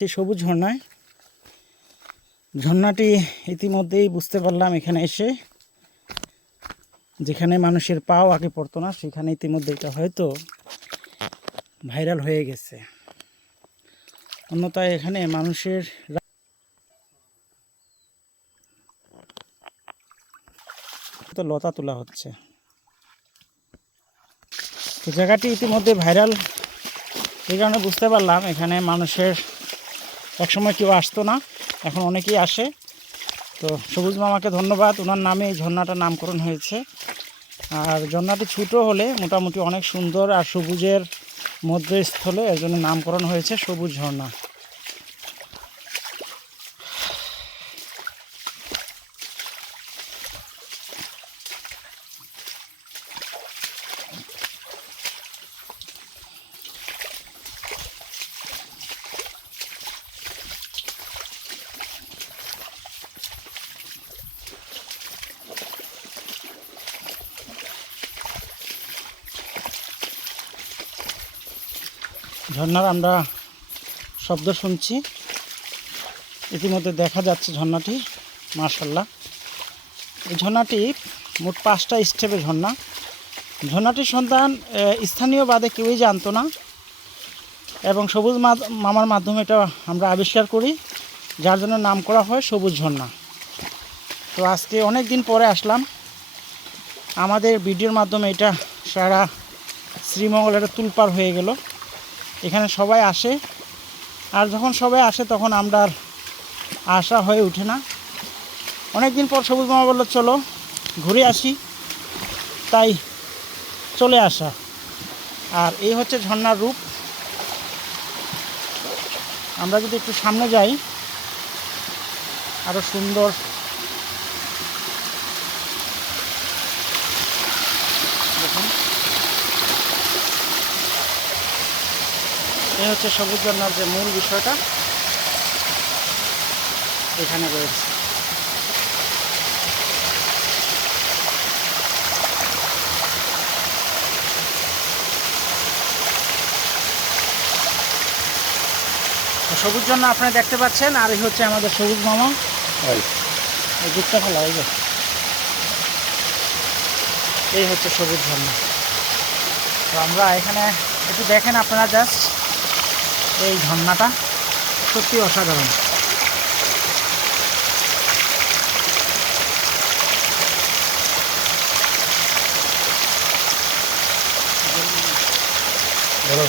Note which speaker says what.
Speaker 1: সেই সবুজ ঝর্ণায়। ঝর্ণাটি ইতিমধ্যেই বুঝতে পারলাম এখানে এসে যেখানে মানুষের পাও আগে পড়তো না, সেখানে ইতিমধ্যে এটা হয়তো ভাইরাল হয়ে গেছে। অন্যথায় এখানে মানুষের তো লতা তোলা হচ্ছে। তো জায়গাটি ইতিমধ্যে ভাইরাল। এই কারণে বুঝতে পারলাম এখানে মানুষের একসময় কেউ আসতো না, এখন অনেকেই আসে। তো সবুজ মামাকে ধন্যবাদ, ওনার নামে এই ঝর্ণাটার নামকরণ হয়েছে। আর ঝর্ণাটি ছোটো হলে মোটামুটি অনেক সুন্দর আর সবুজের মধ্যস্থলে এর জন্য নামকরণ হয়েছে সবুজ ঝর্ণা। ঝর্ণার আমরা শব্দ শুনছি। ইতিমধ্যে দেখা যাচ্ছে ঝর্ণাটি মার্শাল্লাহ এই ঝর্ণাটি মোট পাঁচটা স্টেপে ঝর্ণা। ঝর্ণাটির সন্তান স্থানীয় বাদে কেউই জানতো না এবং সবুজ মামার মাধ্যমে এটা আমরা আবিষ্কার করি, যার জন্য নাম করা হয় সবুজ ঝর্ণা। তো আজকে অনেক দিন পরে আসলাম। আমাদের ভিডিওর মাধ্যমে এটা সারা শ্রীমঙ্গল এটা তুলপার হয়ে গেল। এখানে সবাই আসে। আর যখন সবাই আসে, তখন আমরা আশা হয়ে ওঠে না। অনেক দিন পর সবুজ মামা বলল, চলো, ঘুরে আসি। তাই চলে আসা। আর এই হচ্ছে ঝর্নার রূপ। আমরা যদি একটু সামনে যাই আরও সুন্দর দেখুন এই হচ্ছে সবুজ ঝর্ণার যে মূল বিষয়টা। এখানে রয়েছে। তো সবুজ ঝর্ণা আপনারা দেখতে পাচ্ছেন আর এই হচ্ছে আমাদের সবুজ মামা। এই। ফেলা এই যে। এই হচ্ছে সবুজ ঝর্ণা তো আমরা এখানে একটু দেখেন আপনারা জাস্ট। এই ঝর্ণাটা সত্যি অসাধারণ।
Speaker 2: বলো